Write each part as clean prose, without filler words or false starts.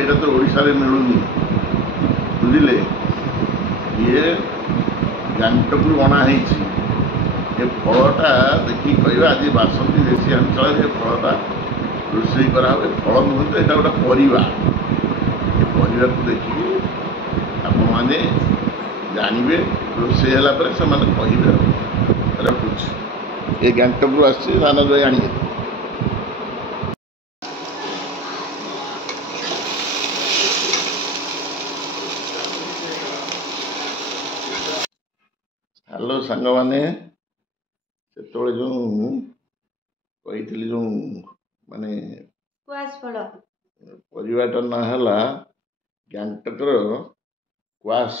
एटा तो ओडिशा रे मिलुनी बुझिले ये गांटकु अणा ହେଇଛି ए फलटा देखि कहबा आज बासंती देशी अंचल ए फलटा रोषेई करा हुए फल नुह तो यहाँ गोटे परिवा ये परिवा को देखिए आपण मैंने जानवे रोषेई है कहे रखुच ये गैंगटक रू आसी साना जो आनी हेलो सांग मैंने से जो कही जो माने परिवार ना है गैंगटक क्वास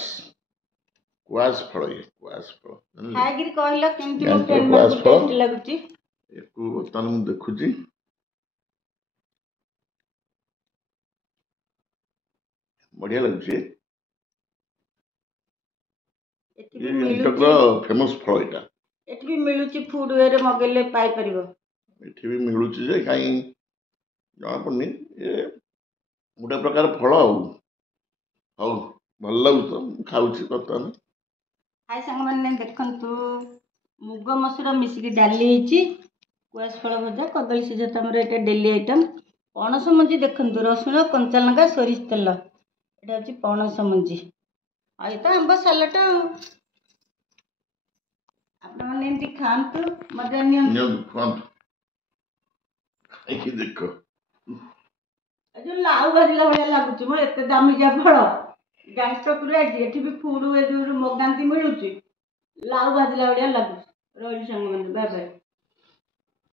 क्वास फल ये क्वास फल हागिर कहला केमती गैंगटक मोटे क्वास फल टेस्ट लागुची एको बर्तमान मु देखुची बढ़िया लगुची एठी ये भी गैंगटक मिलुची फेमस फल एटा एठी भी मिलुची फूड वे रे मगेले पाई परिबो एठी भी मिलुची जे काई जाना पड़नी ये गोटे प्रकार फल हौ भल लगुच खाऊची बर्तमान हाय संग माने देखंतु मुग मसूर मिसिकी डाली हेची कुआस फल भजा कदली सिझा तमरे एटा डेली आइटम पणस मंजी देखंतु रसुण कंचा लंका सोरिष तेल एटा होची पणस मंजी आ एता आंबा सालट आपण माने एंती खांतु मजा नियंतु नियो कौन खाई देखो जो लाउ भाजिला भलिया लागुची मोर एते दामिकिया फल गैंगटक रे एठी भी फूड वे जो मगांती मिलुची लाउ भाजिला भलिया लागुची रोइल संग माने बाय बाय।